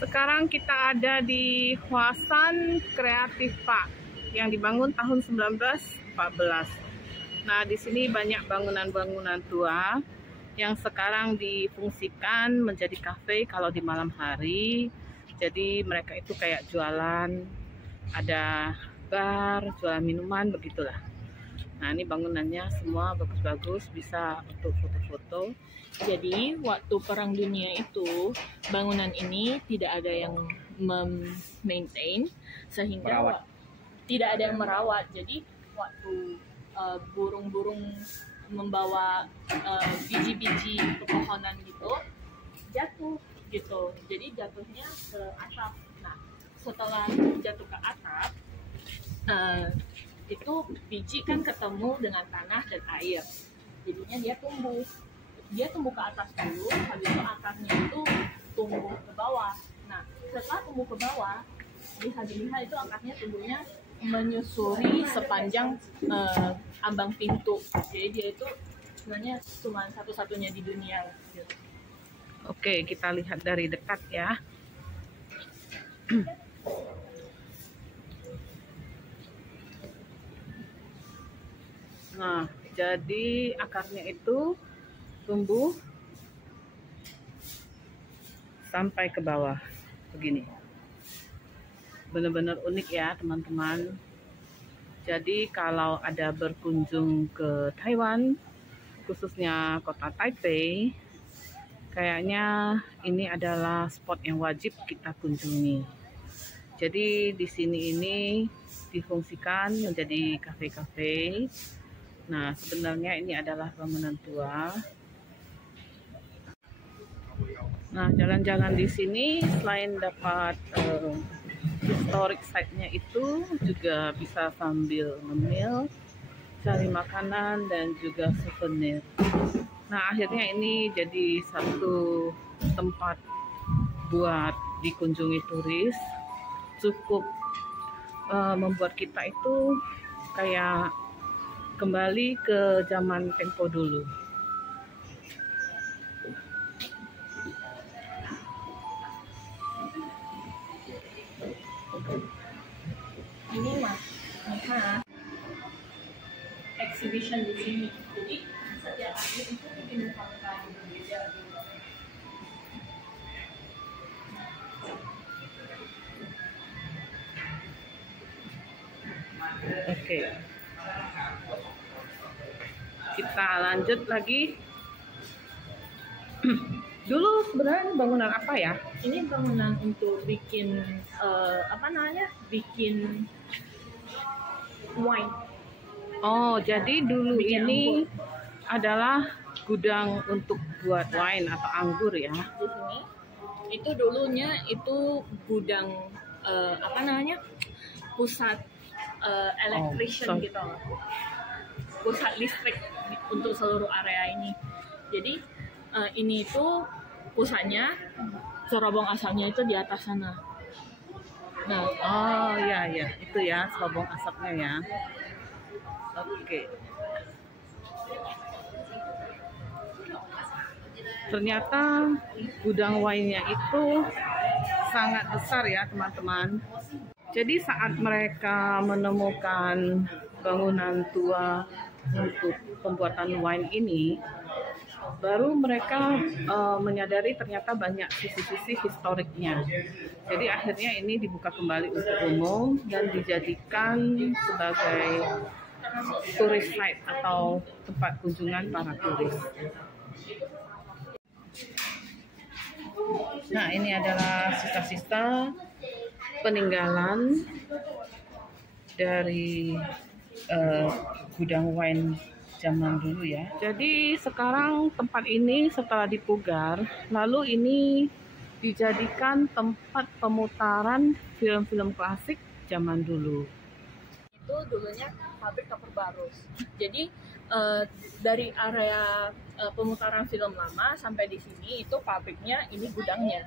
Sekarang kita ada di Hwasan Creative Park yang dibangun tahun 1914. Nah, di sini banyak bangunan-bangunan tua yang sekarang difungsikan menjadi kafe kalau di malam hari. Jadi mereka itu kayak jualan, ada bar, jualan minuman, begitulah. Nah, ini bangunannya semua bagus-bagus, bisa untuk foto-foto. Jadi, waktu Perang Dunia itu, bangunan ini tidak ada yang maintain, sehingga tidak ada yang merawat. Jadi, waktu burung-burung membawa biji-biji pepohonan gitu, jatuh gitu. Jadi, jatuhnya ke atap. Nah, setelah jatuh ke atap, itu biji kan ketemu dengan tanah dan air, jadinya dia tumbuh ke atas dulu, habis itu akarnya itu tumbuh ke bawah. Nah, setelah tumbuh ke bawah, bisa dilihat itu akarnya tumbuhnya menyusuri sepanjang ambang pintu. Jadi dia itu sebenarnya cuma satu-satunya di dunia gitu. Oke, kita lihat dari dekat ya. Nah, jadi akarnya itu tumbuh sampai ke bawah begini. Benar-benar unik ya teman-teman. Jadi kalau ada berkunjung ke Taiwan, khususnya kota Taipei, kayaknya ini adalah spot yang wajib kita kunjungi. Jadi di sini ini difungsikan menjadi kafe-kafe. Nah, sebenarnya ini adalah bangunan tua. Nah, jalan-jalan di sini selain dapat historic site-nya itu juga bisa sambil ngemil, cari makanan dan juga souvenir. Nah, akhirnya ini jadi satu tempat buat dikunjungi turis. Cukup membuat kita itu kayak kembali ke zaman tempo dulu. Ini mas, exhibition di sini. Jadi setiap hari itu bikin hal-hal berbeda. Oke. Kita lanjut lagi. Dulu sebenarnya bangunan apa ya? Ini bangunan untuk bikin bikin wine. Oh, jadi dulu Bikin ini adalah gudang untuk buat wine atau anggur ya? Di sini itu dulunya itu gudang pusat electrician gitu, pusat listrik untuk seluruh area ini. Jadi ini itu pusatnya, cerobong asapnya itu di atas sana. Nah, oh ya itu ya cerobong asapnya ya. Oke. Ternyata gudang wine-nya itu sangat besar ya teman-teman. Jadi saat mereka menemukan bangunan tua untuk pembuatan wine ini, baru mereka menyadari ternyata banyak sisi-sisi historiknya. Jadi akhirnya ini dibuka kembali untuk umum dan dijadikan sebagai tourist site atau tempat kunjungan para turis. Nah, ini adalah sisa-sisa peninggalan dari gudang wine zaman dulu ya. Jadi sekarang tempat ini setelah dipugar, lalu ini dijadikan tempat pemutaran film-film klasik zaman dulu. itu dulunya pabrik kapur barus. Jadi dari area pemutaran film lama sampai di sini itu pabriknya, ini gudangnya.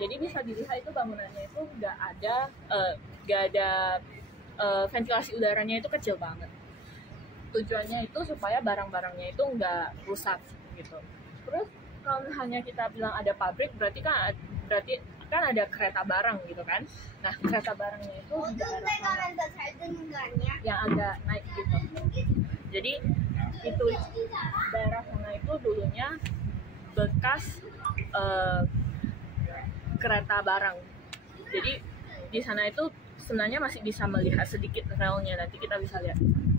Jadi bisa dilihat itu bangunannya itu nggak ada ventilasi udaranya, itu kecil banget. Tujuannya itu supaya barang-barangnya itu nggak rusak gitu. Terus kalau hanya kita bilang ada pabrik, berarti kan berarti kan ada kereta barang gitu kan. Nah, kereta barangnya itu di daerah sana yang agak naik gitu. Jadi itu daerah sana itu dulunya bekas kereta barang. Jadi di sana itu sebenarnya masih bisa melihat sedikit relnya, nanti kita bisa lihat di sana.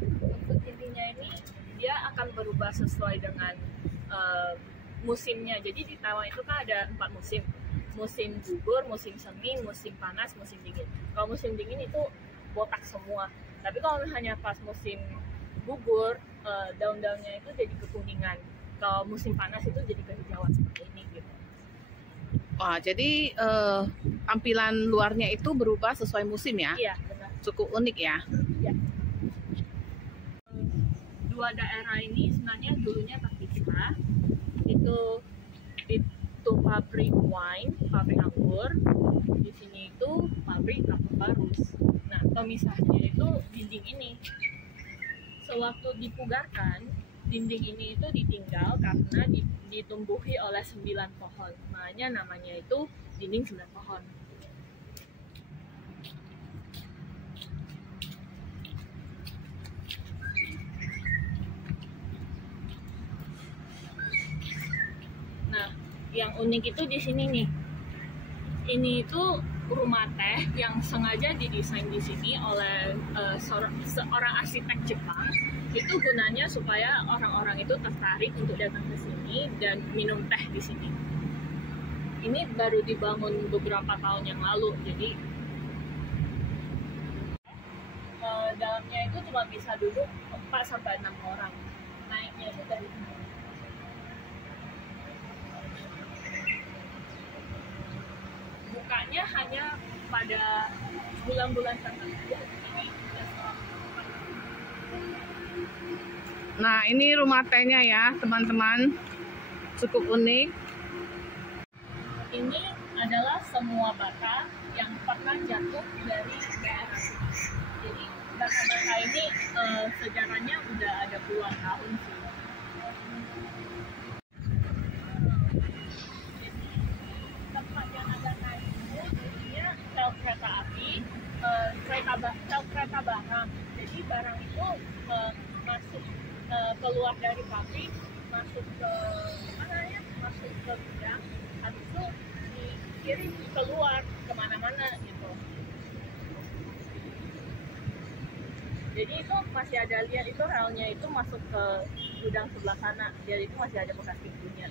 Jadi untuk intinya ini dia akan berubah sesuai dengan musimnya. Jadi di Taiwan itu kan ada 4 musim. Musim gugur, musim semi, musim panas, musim dingin. Kalau musim dingin itu botak semua. Tapi kalau hanya pas musim gugur, daun-daunnya itu jadi kekuningan. Kalau musim panas itu jadi kehijauan seperti ini gitu. Wah, jadi tampilan luarnya itu berubah sesuai musim ya? Iya, benar. Cukup unik ya? Ya. Dua daerah ini sebenarnya dulunya terpisah. Itu pabrik wine, pabrik anggur. Di sini itu pabrik kapur barus. Nah, pemisahnya itu dinding ini. Sewaktu dipugarkan, dinding ini itu ditinggal karena ditumbuhi oleh 9 pohon. Makanya namanya itu dinding 9 pohon. Nah, yang unik itu di sini nih. Ini itu rumah teh yang sengaja didesain di sini oleh seorang arsitek Jepang. Itu gunanya supaya orang-orang itu tertarik untuk datang ke sini dan minum teh di sini. Ini baru dibangun beberapa tahun yang lalu, jadi dalamnya itu cuma bisa duduk 4-6 orang. Naiknya itu dari sini. Bukanya hanya pada bulan-bulan tertentu. Nah, ini rumah tehnya ya, teman-teman. Cukup unik. Ini adalah semua bata yang pernah jatuh dari daerah. Jadi bata-bata ini sejarahnya udah ada puluhan tahun sih. Tempat yang agak naik itu jadinya sel kereta api, sel kereta barang. Jadi barang itu masuk keluar dari pabrik, masuk ke masuk ke gudang, habis itu dikirim keluar kemana-mana gitu. Jadi itu masih ada lihat itu relnya itu masuk ke gudang sebelah sana, jadi itu masih ada bekas pintunya.